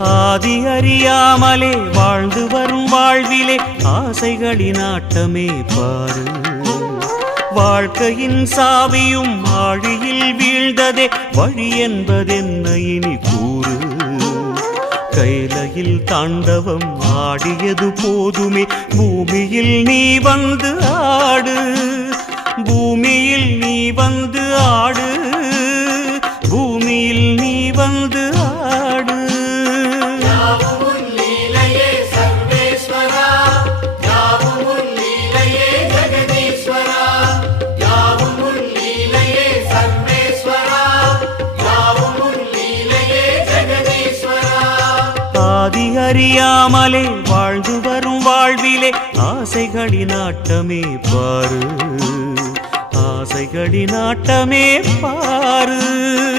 ஆதி அறியாமலே வாழ்ந்து வரும் வாழ்விலே ஆசைகளின் ஆட்டமே பாரு. வாழ்க்கையின் சாவியும் ஆழியில் வீழ்ந்ததே வழி என்பதென்ன இனி கூறு. கைலையில் தாண்டவம் ஆடியது போதுமே பூமியில் நீ வந்து ஆடு. பூமியில் நீ வந்து ஆடு. பூமியில் நீ வந்து ஆடு. ஆதி அறியாமலே வாழ்ந்து வரும் வாழ்விலே ஆசைகளின் ஆட்டமே பாரு. ஆசைகளின் ஆட்டமே பாரு.